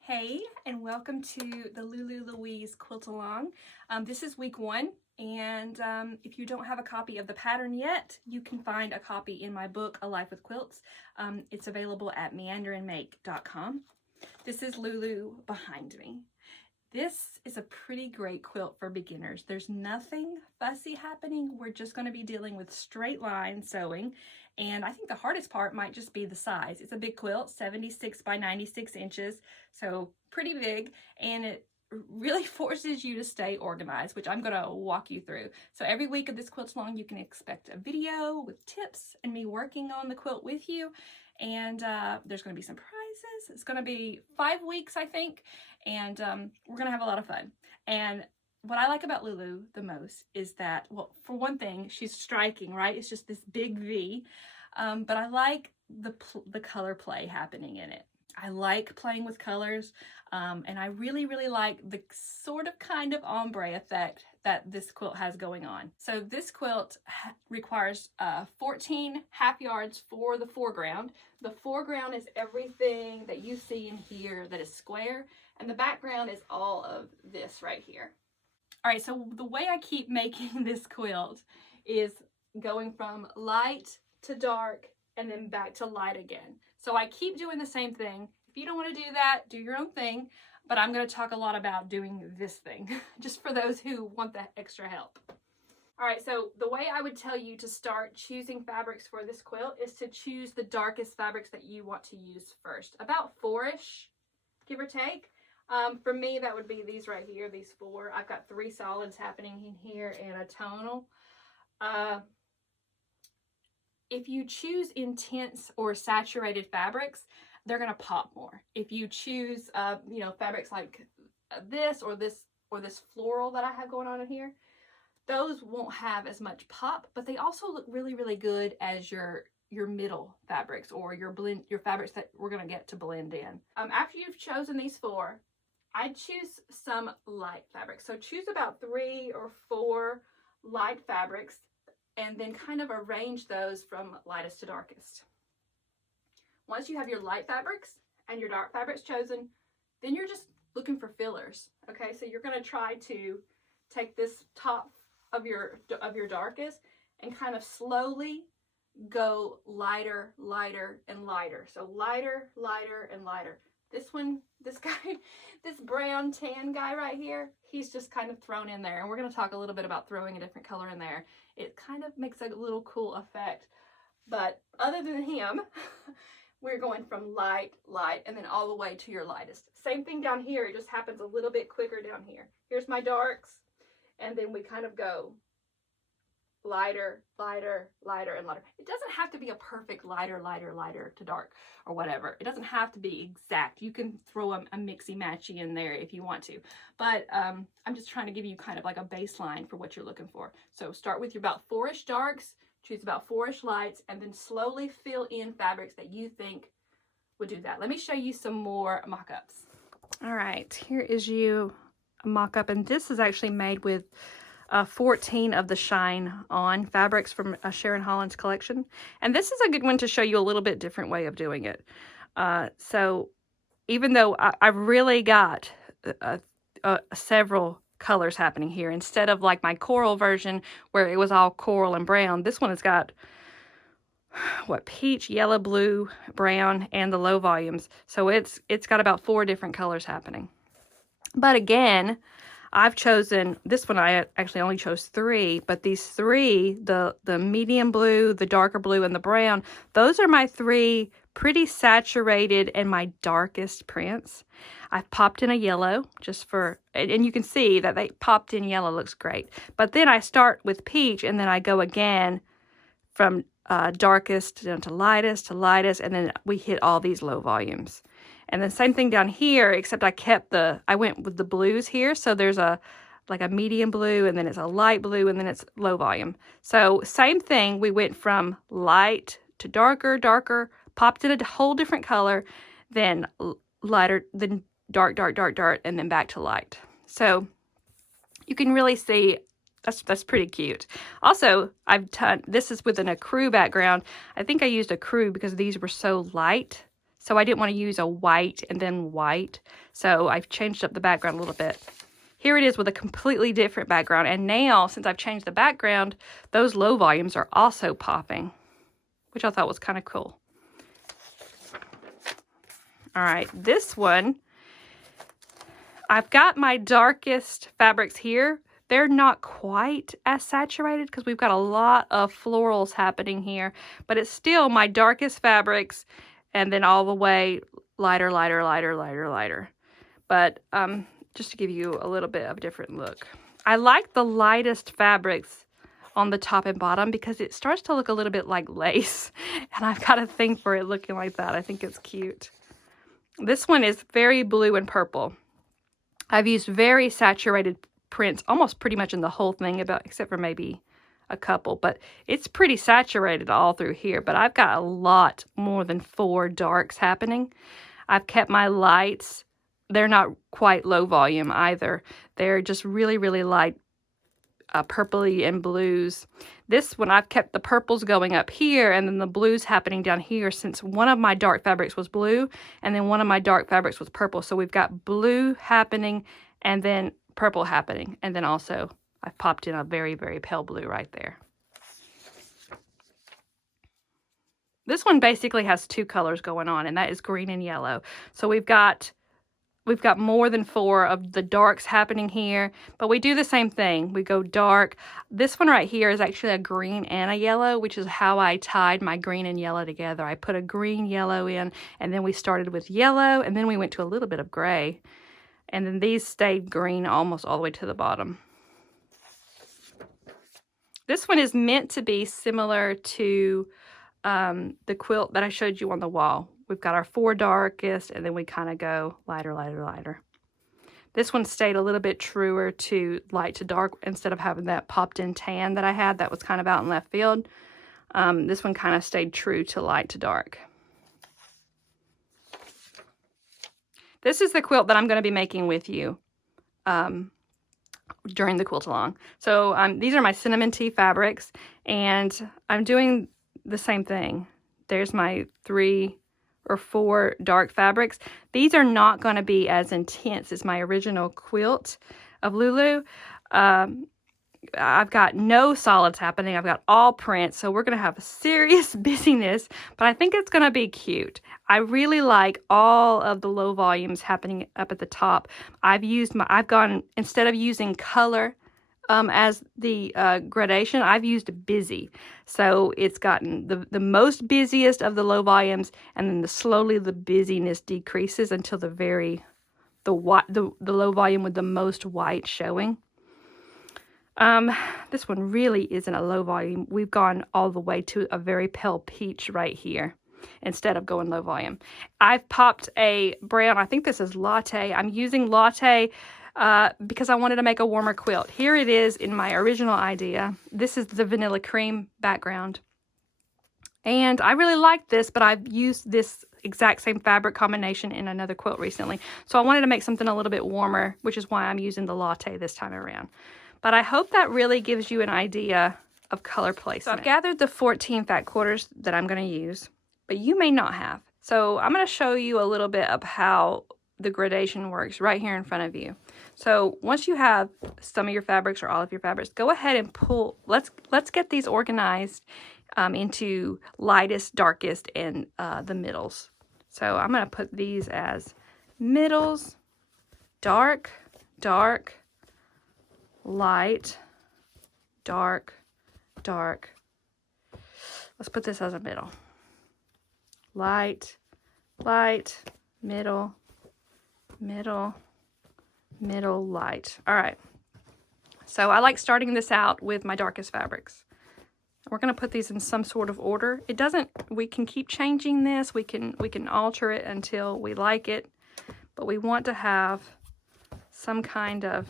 Hey, and welcome to the Lulu Louise Quilt Along. This is week 1, and if you don't have a copy of the pattern yet, you can find a copy in my book, A Life with Quilts. It's available at meanderandmake.com. This is Lulu behind me. This is a pretty great quilt for beginners. There's nothing fussy happening. We're just going to be dealing with straight line sewing. And I think the hardest part might just be the size. It's a big quilt, 76 by 96 inches, so pretty big, and it really forces you to stay organized, which I'm going to walk you through. So every week of this Quilt Along, you can expect a video with tips and me working on the quilt with you. And there's going to be some prizes. It's going to be 5 weeks, I think, and we're going to have a lot of fun. And what I like about Lulu the most is that, well, for one thing, she's striking, right? It's just this big V, but I like the color play happening in it. I like playing with colors, and I really, really like the sort of kind of ombre effect that this quilt has going on. So this quilt requires 14 half yards for the foreground. The foreground is everything that you see in here that is square, and the background is all of this right here. All right, so the way I keep making this quilt is going from light to dark and then back to light again. So I keep doing the same thing. If you don't want to do that, do your own thing, but I'm going to talk a lot about doing this thing, just for those who want the extra help. All right, so the way I would tell you to start choosing fabrics for this quilt is to choose the darkest fabrics that you want to use first. About 4-ish, give or take. For me, that would be these right here, these 4. I've got 3 solids happening in here and a tonal. If you choose intense or saturated fabrics, they're going to pop more. If you choose, fabrics like this or this floral that I have going on in here, those won't have as much pop, but they also look really, really good as your middle fabrics or your fabrics that we're going to get to blend in. After you've chosen these 4, I'd choose some light fabrics. So choose about 3 or 4 light fabrics and then kind of arrange those from lightest to darkest. Once you have your light fabrics and your dark fabrics chosen, then you're just looking for fillers. Okay, so you're going to try to take this top of your darkest and kind of slowly go lighter, lighter, and lighter. So lighter, lighter, and lighter. This one, this guy, this brown tan guy right here, he's just kind of thrown in there. And we're going to talk a little bit about throwing a different color in there. It kind of makes a little cool effect. But other than him, we're going from light, light, and then all the way to your lightest. Same thing down here. It just happens a little bit quicker down here. Here's my darks. And then we kind of go lighter, lighter, lighter, and lighter. It doesn't have to be a perfect lighter, lighter, lighter to dark or whatever. It doesn't have to be exact. You can throw a mixy-matchy in there if you want to. But I'm just trying to give you kind of like a baseline for what you're looking for. So start with your about 4-ish darks, choose about 4-ish lights, and then slowly fill in fabrics that you think would do that. Let me show you some more mock-ups. All right, here is a mock-up, and this is actually made with 14 of the Shine On fabrics from Sharon Holland's collection. And this is a good one to show you a little bit different way of doing it. So even though I've really got several colors happening here, instead of like my coral version where it was all coral and brown, this one has got peach, yellow, blue, brown, and the low volumes. So it's got about 4 different colors happening. But again, I've chosen, this one I actually only chose 3, but these 3, the medium blue, the darker blue, and the brown, those are my 3 pretty saturated and my darkest prints. I've popped in a yellow just for, and you can see that they popped in yellow, looks great. But then I start with peach and then I go again from darkest down to lightest, and then we hit all these low volumes. And then same thing down here, except I went with the blues here. So there's like a medium blue, and then it's a light blue, and then it's low volume. So same thing, we went from light to darker, darker, popped in a whole different color, then lighter, then dark, dark, dark, dark, and then back to light. So you can really see That's pretty cute. Also, I've done, this is with an ecru background. I think I used ecru because these were so light. So I didn't want to use a white and then white. So I've changed up the background a little bit. Here it is with a completely different background. And now, since I've changed the background, those low volumes are also popping, which I thought was kind of cool. All right, this one, I've got my darkest fabrics here. They're not quite as saturated because we've got a lot of florals happening here, but it's still my darkest fabrics and then all the way lighter, lighter, lighter, lighter, lighter. But just to give you a little bit of a different look. I like the lightest fabrics on the top and bottom because it starts to look a little bit like lace, and I've got a thing for it looking like that. I think it's cute. This one is very blue and purple. I've used very saturated prints almost pretty much in the whole thing, except for maybe a couple, but it's pretty saturated all through here. But I've got a lot more than 4 darks happening. I've kept my lights. They're not quite low volume either. They're just really, really light purpley and blues. This one, I've kept the purples going up here and then the blues happening down here, since one of my dark fabrics was blue and then one of my dark fabrics was purple. So we've got blue happening and then purple happening. And then also I've popped in a very, very pale blue right there. This one basically has 2 colors going on, and that is green and yellow. So we've got more than 4 of the darks happening here, but we do the same thing. We go dark. This one right here is actually a green and a yellow, which is how I tied my green and yellow together. I put a green yellow in, and then we started with yellow, and then we went to a little bit of gray, and then these stayed green almost all the way to the bottom. This one is meant to be similar to the quilt that I showed you on the wall. We've got our 4 darkest, and then we kind of go lighter, lighter, lighter. This one stayed a little bit truer to light to dark instead of having that popped in tan that I had that was kind of out in left field. This one kind of stayed true to light to dark. This is the quilt that I'm going to be making with you during the quilt along. So these are my cinnamon tea fabrics, and I'm doing the same thing. There's my 3 or 4 dark fabrics. These are not going to be as intense as my original quilt of Lulu. I've got no solids happening. I've got all prints, so we're going to have a serious busyness, but I think it's going to be cute. I really like all of the low volumes happening up at the top. Instead of using color as the gradation, I've used busy. So it's gotten the most busiest of the low volumes, and then slowly the busyness decreases until the low volume with the most white showing. This one really isn't a low volume. We've gone all the way to a very pale peach right here instead of going low volume. I've popped a brown. I think this is latte. I'm using latte because I wanted to make a warmer quilt. Here it is in my original idea. This is the vanilla cream background. And I really like this, but I've used this exact same fabric combination in another quilt recently. So I wanted to make something a little bit warmer, which is why I'm using the latte this time around. But I hope that really gives you an idea of color placement. So I've gathered the 14 fat quarters that I'm going to use, but you may not have. So I'm going to show you a little bit of how the gradation works right here in front of you. So once you have some of your fabrics or all of your fabrics, go ahead and pull. Let's get these organized into lightest, darkest, and the middles. So I'm going to put these as middles, dark, dark, light, dark, dark. Let's put this as a middle. Light, light, middle, middle, middle, light. All right. So I like starting this out with my darkest fabrics. We're going to put these in some sort of order. We can keep changing this. We can alter it until we like it, but we want to have some kind of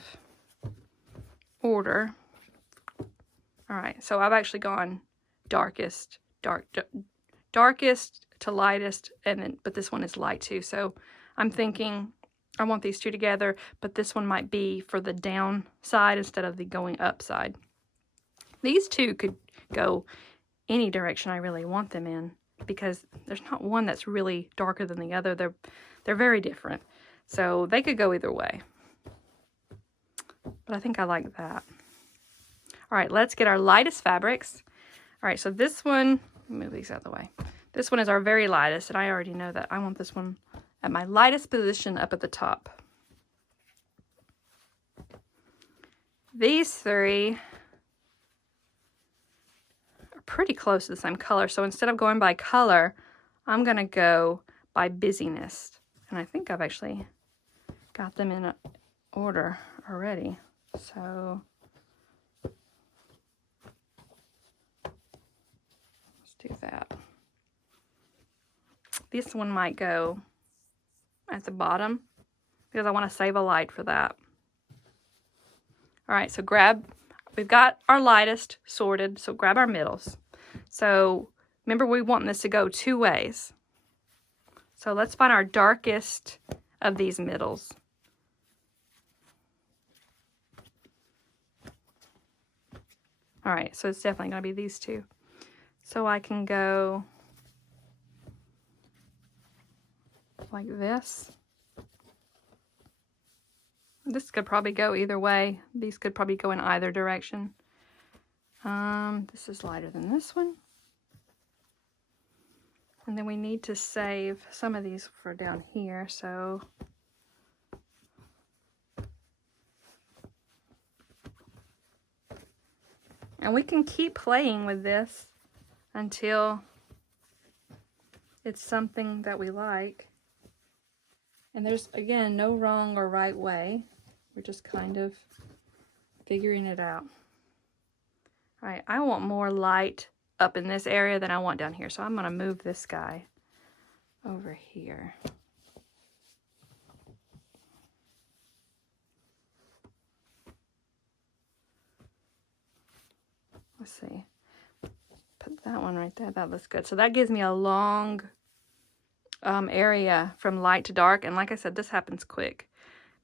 order. All right, so I've actually gone darkest to lightest, but this one is light too. So I'm thinking I want these two together, but this one might be for the down side instead of the going up side. These two could go any direction I really want them in, because there's not one that's really darker than the other. They're very different. So they could go either way. But I think I like that. All right, let's get our lightest fabrics. All right, so this one, move these out of the way. This one is our very lightest, and I already know that I want this one at my lightest position up at the top. These three are pretty close to the same color, so instead of going by color, I'm gonna go by busyness. And I think I've actually got them in order already. So let's do that. This one might go at the bottom because I want to save a light for that. All right, so we've got our lightest sorted, so grab our middles. So remember, we want this to go two ways. So let's find our darkest of these middles. All right, so it's definitely going to be these two. So I can go like this. This could probably go either way. These could probably go in either direction. This is lighter than this one. And then we need to save some of these for down here, so and we can keep playing with this until it's something that we like. And there's, again, no wrong or right way. We're just kind of figuring it out. All right, I want more light up in this area than I want down here. So I'm going to move this guy over here. Let's see. Put that one right there. That looks good. So that gives me a long area from light to dark. And like I said, this happens quick.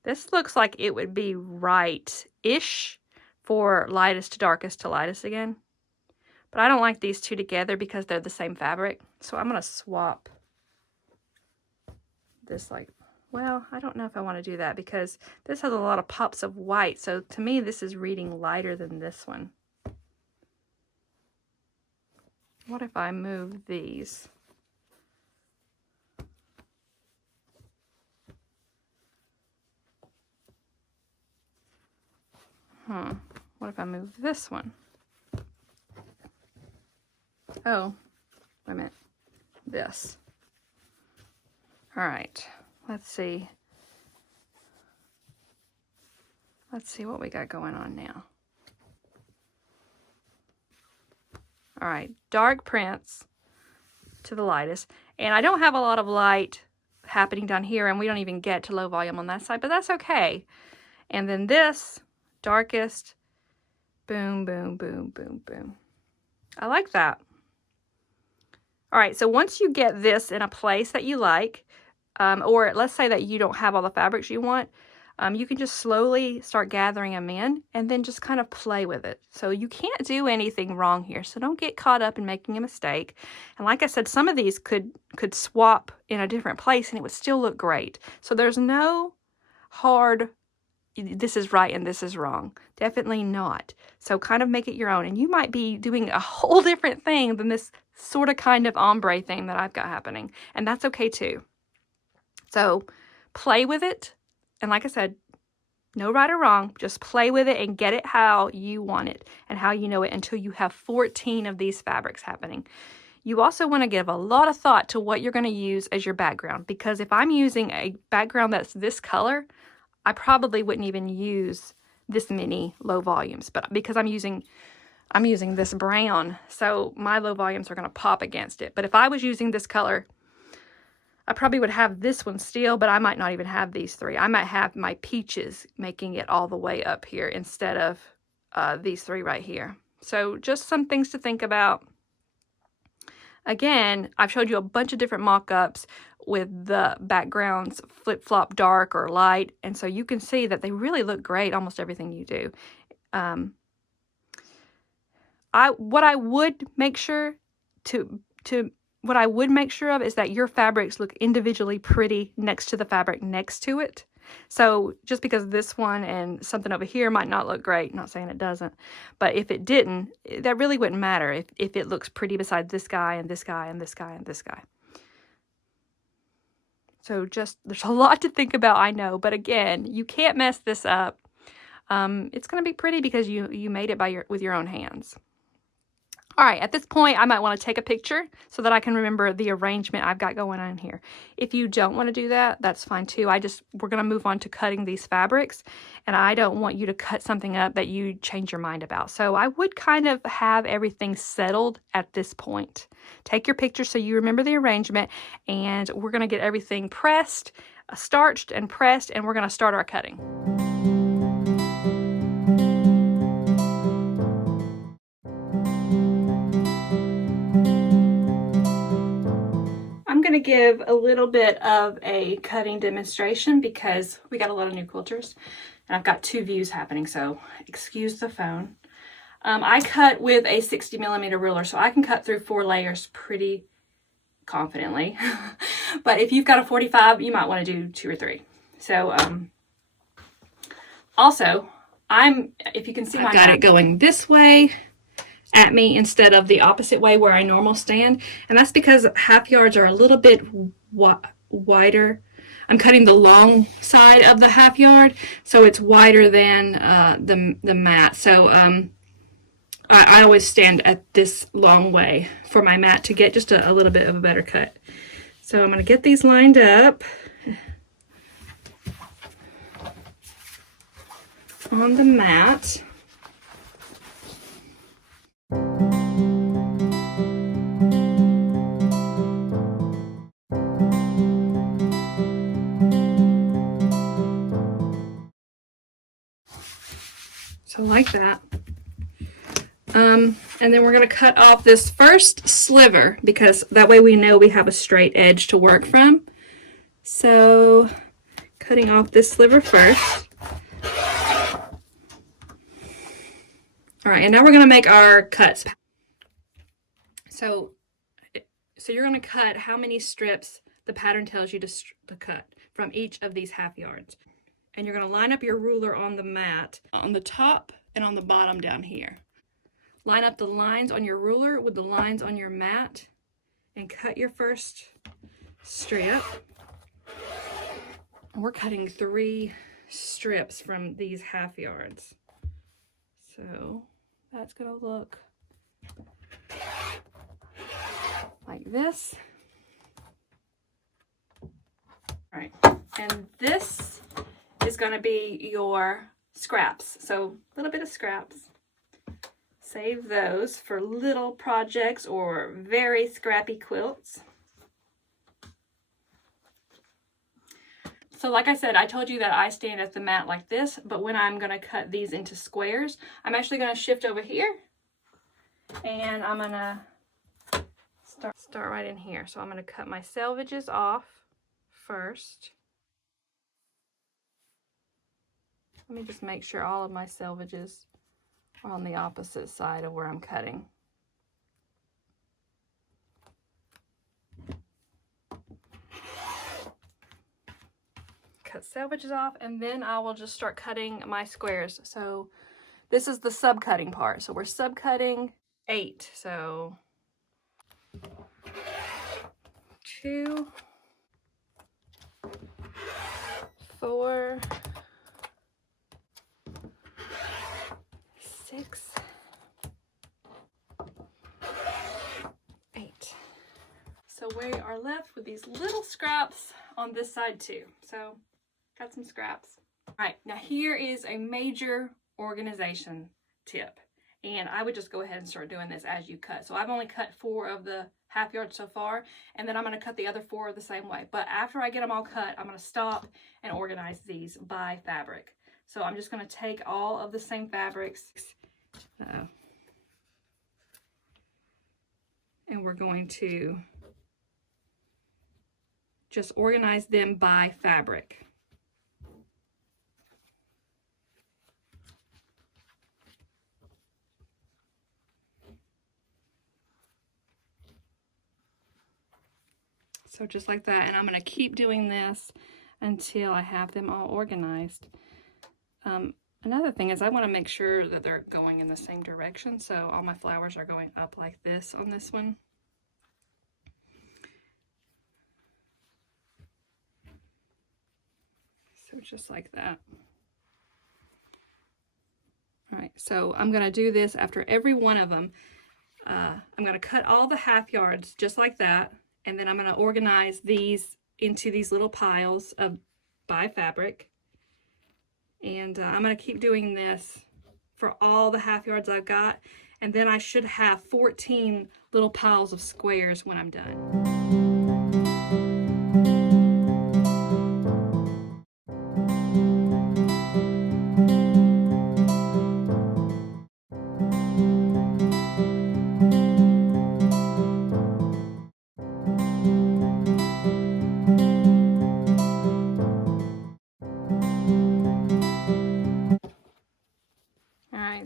This looks like it would be right-ish for lightest to darkest to lightest again. But I don't like these two together because they're the same fabric. So I'm going to swap this well, I don't know if I want to do that because this has a lot of pops of white. So to me, this is reading lighter than this one. What if I move these? What if I move this one? Oh, wait a minute. This. All right. Let's see. Let's see what we got going on now. All right. Dark prints to the lightest. And I don't have a lot of light happening down here, and we don't even get to low volume on that side, but that's okay. And then this, darkest, boom, boom, boom, boom, boom. I like that. All right, so once you get this in a place that you like, or let's say that you don't have all the fabrics you want, you can just slowly start gathering them in and then just kind of play with it. So you can't do anything wrong here, so don't get caught up in making a mistake. And like I said, some of these could swap in a different place and it would still look great. So there's no hard, this is right and this is wrong. Definitely not. So kind of make it your own. And you might be doing a whole different thing than this sort of kind of ombre thing that I've got happening. And that's okay too. So play with it. And like I said, no right or wrong. Just play with it and get it how you want it and how you know it until you have 14 of these fabrics happening. You also want to give a lot of thought to what you're going to use as your background. Because if I'm using a background that's this color, I probably wouldn't even use this many low volumes, but because I'm using this brown, so my low volumes are going to pop against it. But if I was using this color, I probably would have this one still, but I might not even have these three. I might have my peaches making it all the way up here instead of these three right here. So just some things to think about. Again, I've showed you a bunch of different mock-ups with the backgrounds flip-flop dark or light, and so you can see that they really look great almost everything you do. What I would make sure of is that your fabrics look individually pretty next to the fabric next to it. So just because this one and something over here might not look great, not saying it doesn't, but if it didn't, that really wouldn't matter if it looks pretty beside this guy and this guy and this guy and this guy. So just, there's a lot to think about, I know, but again, you can't mess this up. It's going to be pretty because you made it with your own hands. All right, at this point, I might want to take a picture so that I can remember the arrangement I've got going on here. If you don't want to do that, that's fine too. We're going to move on to cutting these fabrics, and I don't want you to cut something up that you change your mind about. So I would kind of have everything settled at this point. Take your picture so you remember the arrangement, and we're going to get everything pressed, starched and pressed, and we're going to start our cutting. I'm going to give a little bit of a cutting demonstration because we got a lot of new quilters and I've got 2 views happening, so excuse the phone. I cut with a 60mm ruler, so I can cut through 4 layers pretty confidently. But if you've got a 45, you might want to do 2 or 3. So also, if you can see, I've got it going this way at me instead of the opposite way where I normally stand, and that's because half yards are a little bit wider. I'm cutting the long side of the half yard, so it's wider than the mat. So I always stand at this long way for my mat to get just a little bit of a better cut. So I'm going to get these lined up on the mat. So like that. And then we're going to cut off this first sliver because that way we know we have a straight edge to work from. So cutting off this sliver first. All right, and now we're going to make our cuts. So you're going to cut how many strips the pattern tells you to cut from each of these half yards. And you're going to line up your ruler on the mat, on the top and on the bottom down here. Line up the lines on your ruler with the lines on your mat and cut your first strip. We're cutting 3 strips from these half yards. So that's going to look like this. All right, and this is going to be your scraps. So a little bit of scraps. Save those for little projects or very scrappy quilts. So like I said, I told you that I stand at the mat like this, but when I'm going to cut these into squares, I'm actually going to shift over here and I'm going to start right in here. So I'm going to cut my selvages off first. Let me just make sure all of my selvages are on the opposite side of where I'm cutting. Cut selvages off, and then I will just start cutting my squares. So this is the subcutting part. So we're subcutting 8. So 2, 4, 6, 8. So we are left with these little scraps on this side too. So got some scraps. All right, now here is a major organization tip. And I would just go ahead and start doing this as you cut. So I've only cut 4 of the half yards so far, and then I'm going to cut the other 4 the same way. But after I get them all cut, I'm going to stop and organize these by fabric. So I'm just going to take all of the same fabrics. And we're going to just organize them by fabric. So just like that, and I'm going to keep doing this until I have them all organized. Another thing is I want to make sure that they're going in the same direction, so all my flowers are going up like this on this one. So just like that. All right, so I'm going to do this after every one of them. I'm going to cut all the half yards just like that, and then I'm going to organize these into these little piles of by fabric. And I'm going to keep doing this for all the half yards I've got, and then I should have 14 little piles of squares when I'm done.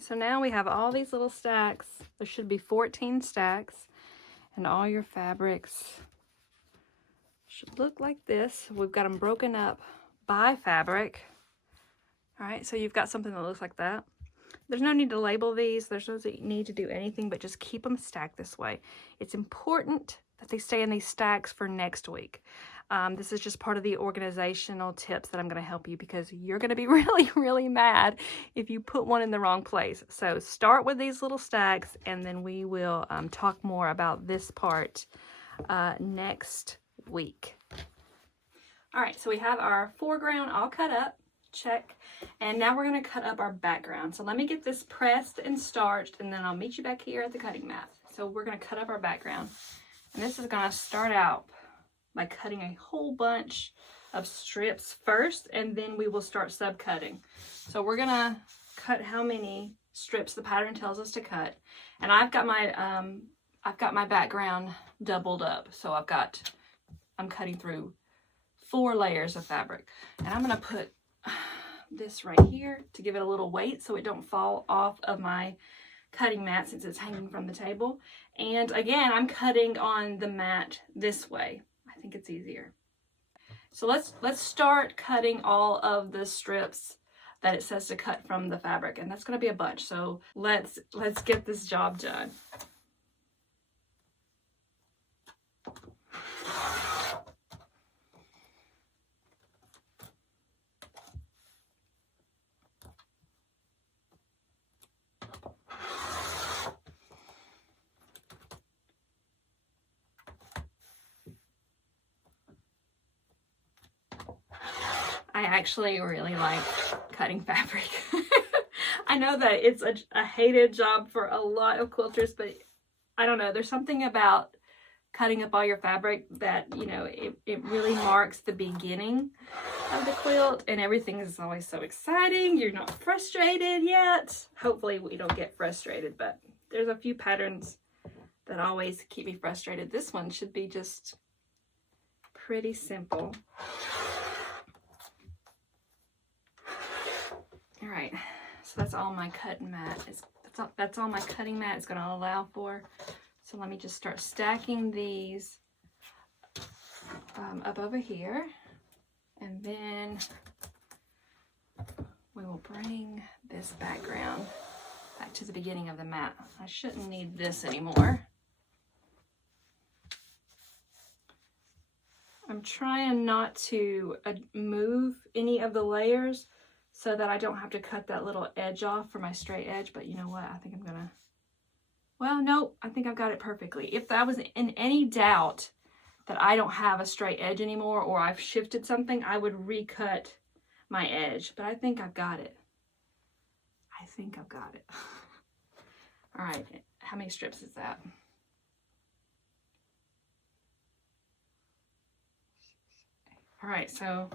So now we have all these little stacks. There should be 14 stacks, and all your fabrics should look like this. We've got them broken up by fabric. All right, so you've got something that looks like that. There's no need to label these. There's no need to do anything, but just keep them stacked this way. It's important that they stay in these stacks for next week. This is just part of the organizational tips that I'm going to help you, because you're going to be really, really mad if you put one in the wrong place. So start with these little stacks, and then we will talk more about this part next week. All right, so we have our foreground all cut up. Check. And now we're going to cut up our background. So let me get this pressed and starched, and then I'll meet you back here at the cutting mat. So we're going to cut up our background. And this is going to start out by cutting a whole bunch of strips first, and then we will start subcutting. So we're going to cut how many strips the pattern tells us to cut. And I've got my background doubled up. So I'm cutting through 4 layers of fabric. And I'm going to put this right here to give it a little weight so it don't fall off of my cutting mat since it's hanging from the table. And again, I'm cutting on the mat this way. I think it's easier. So let's start cutting all of the strips that it says to cut from the fabric, and that's going to be a bunch. So let's get this job done. I actually really like cutting fabric. I know that it's a hated job for a lot of quilters, but I don't know, there's something about cutting up all your fabric that, you know, it really marks the beginning of the quilt, and everything is always so exciting. You're not frustrated yet. Hopefully we don't get frustrated, but there's a few patterns that always keep me frustrated. This one should be just pretty simple. All right, so that's all my cutting mat is. That's all my cutting mat is going to allow for. So let me just start stacking these up over here, and then we will bring this background back to the beginning of the mat. I shouldn't need this anymore. I'm trying not to move any of the layers so that I don't have to cut that little edge off for my straight edge, but you know what? I think I'm gonna, well, no, I think I've got it perfectly. If I was in any doubt that I don't have a straight edge anymore, or I've shifted something, I would recut my edge, but I think I've got it. I think I've got it. All right, how many strips is that? All right, so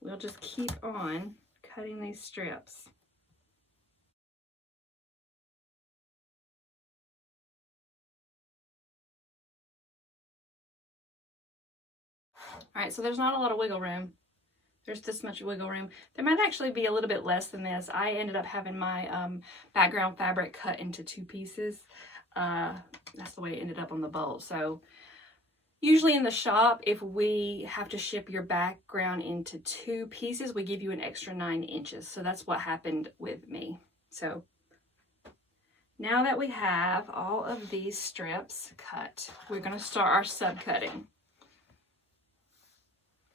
we'll just keep on cutting these strips. All right, so there's not a lot of wiggle room. There's this much wiggle room. There might actually be a little bit less than this. I ended up having my background fabric cut into 2 pieces. That's the way it ended up on the bolt. So usually in the shop, if we have to ship your background into 2 pieces, we give you an extra 9 inches. So that's what happened with me. So now that we have all of these strips cut, we're going to start our subcutting.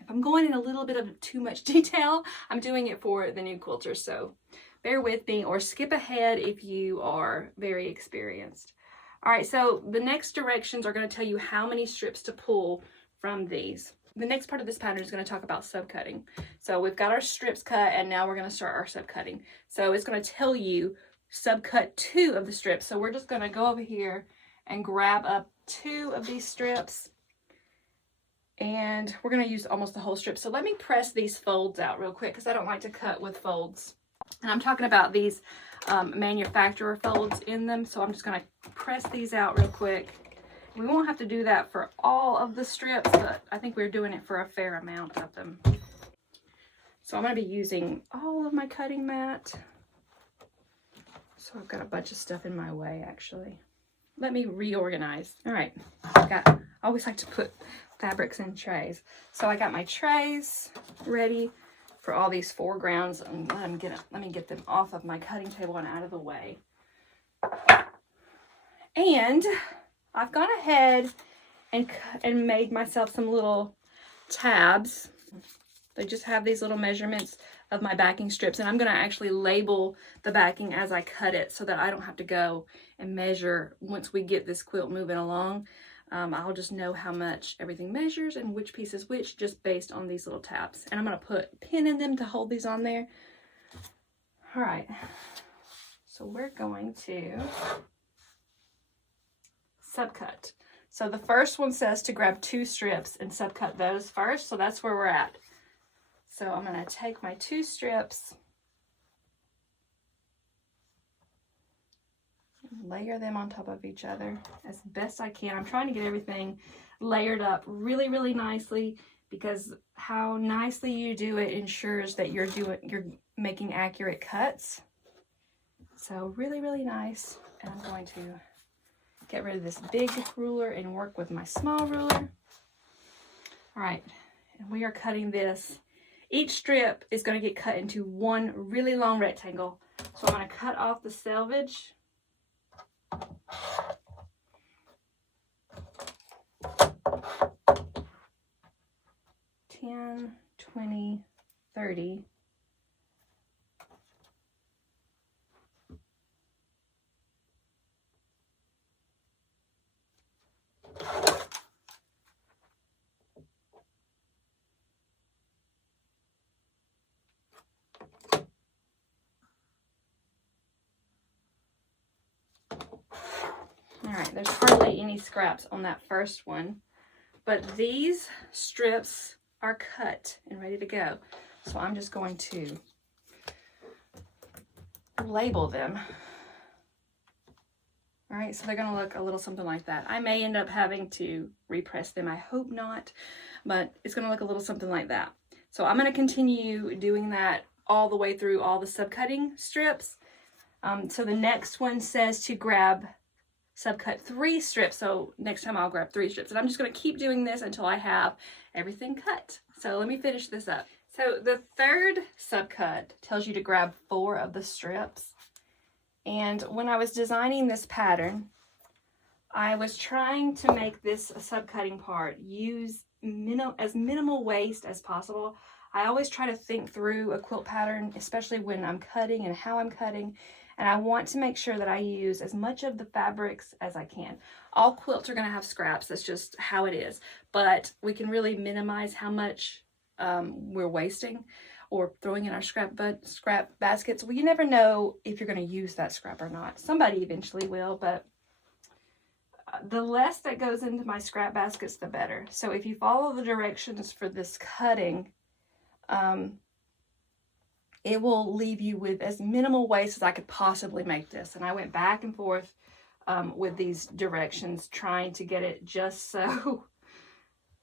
If I'm going in a little bit of too much detail, I'm doing it for the new quilters, so bear with me or skip ahead if you are very experienced. All right, so the next directions are going to tell you how many strips to pull from these. The next part of this pattern is going to talk about subcutting. So we've got our strips cut, and now we're going to start our subcutting. So it's going to tell you subcut 2 of the strips. So we're just going to go over here and grab up 2 of these strips, and we're going to use almost the whole strip. So let me press these folds out real quick because I don't like to cut with folds. And I'm talking about these manufacturer folds in them. So I'm just going to press these out real quick. We won't have to do that for all of the strips, but I think we're doing it for a fair amount of them. So I'm going to be using all of my cutting mat. So I've got a bunch of stuff in my way, actually. Let me reorganize. All right, I always like to put fabrics in trays. So I got my trays ready for all these foregrounds, and let me get them off of my cutting table and out of the way. And I've gone ahead and made myself some little tabs. They just have these little measurements of my backing strips, and I'm going to actually label the backing as I cut it so that I don't have to go and measure once we get this quilt moving along. I'll just know how much everything measures and which piece is which just based on these little tabs. And I'm going to put a pin in them to hold these on there. All right, so we're going to subcut. So the first one says to grab 2 strips and subcut those first, so that's where we're at. So I'm going to take my 2 strips, layer them on top of each other as best I can. I'm trying to get everything layered up really, really nicely, because how nicely you do it ensures that you're making accurate cuts. So really, really nice. And I'm going to get rid of this big ruler and work with my small ruler. All right, and we are cutting this. Each strip is going to get cut into one really long rectangle. So I'm going to cut off the selvage. $10, $20, $30. All right, there's hardly any scraps on that first one, but these strips are cut and ready to go. So I'm just going to label them. All right, so they're going to look a little something like that. I may end up having to repress them. I hope not, but it's going to look a little something like that. So I'm going to continue doing that all the way through all the subcutting strips. So the next one says to grab subcut 3 strips. So next time I'll grab 3 strips, and I'm just going to keep doing this until I have everything cut. So let me finish this up. So the third subcut tells you to grab 4 of the strips. And when I was designing this pattern, I was trying to make this subcutting part use as minimal waste as possible. I always try to think through a quilt pattern, especially when I'm cutting and how I'm cutting. And I want to make sure that I use as much of the fabrics as I can. All quilts are going to have scraps. That's just how it is. But we can really minimize how much we're wasting or throwing in our scrap baskets. Well, you never know if you're going to use that scrap or not. Somebody eventually will, but the less that goes into my scrap baskets, the better. So if you follow the directions for this cutting, it will leave you with as minimal waste as I could possibly make this. And I went back and forth with these directions, trying to get it just so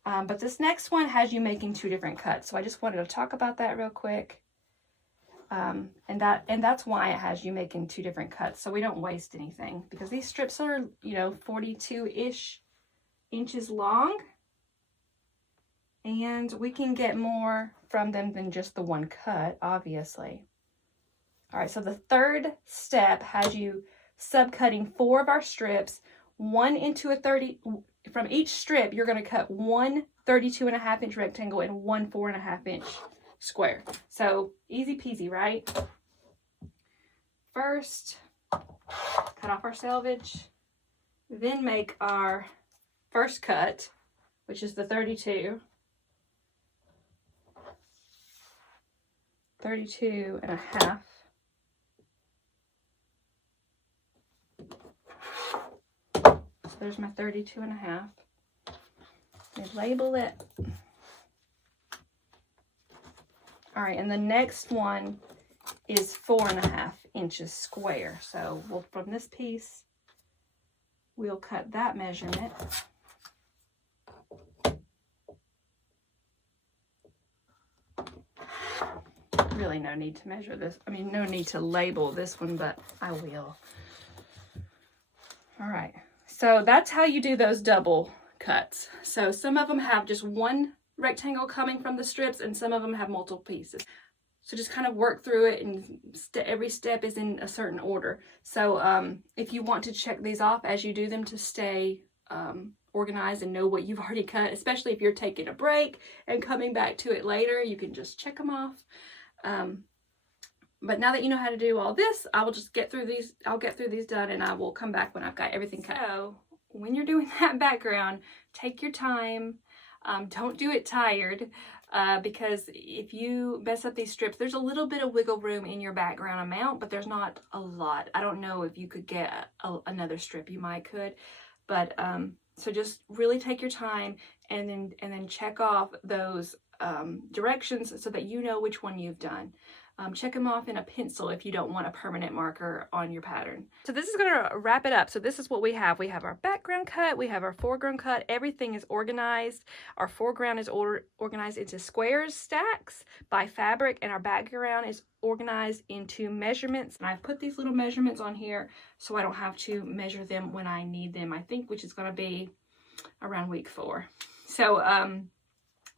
But this next one has you making 2 different cuts. So I just wanted to talk about that real quick. And that's why it has you making 2 different cuts, so we don't waste anything, because these strips are, you know, 42-ish inches long, and we can get more from them than just the one cut, obviously. All right, so the third step has you subcutting 4 of our strips, 1 into a 30. From each strip, you're going to cut 1 32.5-inch rectangle and 1 4.5-inch square. So easy peasy, right? First, cut off our selvage, then make our first cut, which is the 32 and a half. So there's my 32 and a half. And label it. All right, and the next one is 4.5 inches square. So from this piece, we'll cut that measurement. Really no need to measure this. I mean, no need to label this one, but I will. All right, so that's how you do those double cuts. So some of them have just one rectangle coming from the strips, and some of them have multiple pieces. So just kind of work through it, and every step is in a certain order. So if you want to check these off as you do them to stay organized and know what you've already cut, especially if you're taking a break and coming back to it later, you can just check them off. But now that you know how to do all this, I will just get through these. I'll get through these done, and I will come back when I've got everything cut. So when you're doing that background, take your time. Don't do it tired, because if you mess up these strips, there's a little bit of wiggle room in your background amount, but there's not a lot. I don't know if you could get another strip. You might could, but so just really take your time, and then check off those directions so that you know which one you've done. Check them off in a pencil if you don't want a permanent marker on your pattern. So this is going to wrap it up. So this is what we have. We have our background cut, we have our foreground cut, everything is organized. Our foreground is organized into squares, stacks by fabric, and our background is organized into measurements. And I've put these little measurements on here so I don't have to measure them when I need them, I think, which is going to be around week 4. So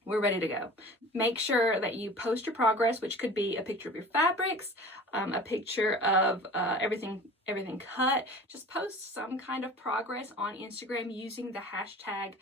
we're ready to go. Make sure that you post your progress, which could be a picture of your fabrics, a picture of everything cut. Just post some kind of progress on Instagram using the hashtag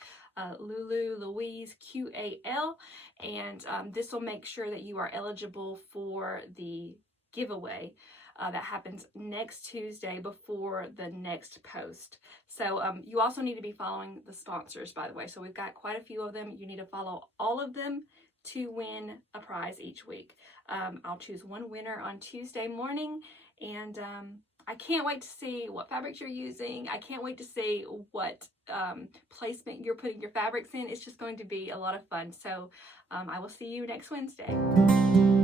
Lulu Louise QAL, and this will make sure that you are eligible for the giveaway that happens next Tuesday before the next post. So you also need to be following the sponsors, by the way. So we've got quite a few of them. You need to follow all of them to win a prize each week. I'll choose one winner on Tuesday morning, and I can't wait to see what fabrics you're using. I can't wait to see what placement you're putting your fabrics in. It's just going to be a lot of fun. So I will see you next Wednesday.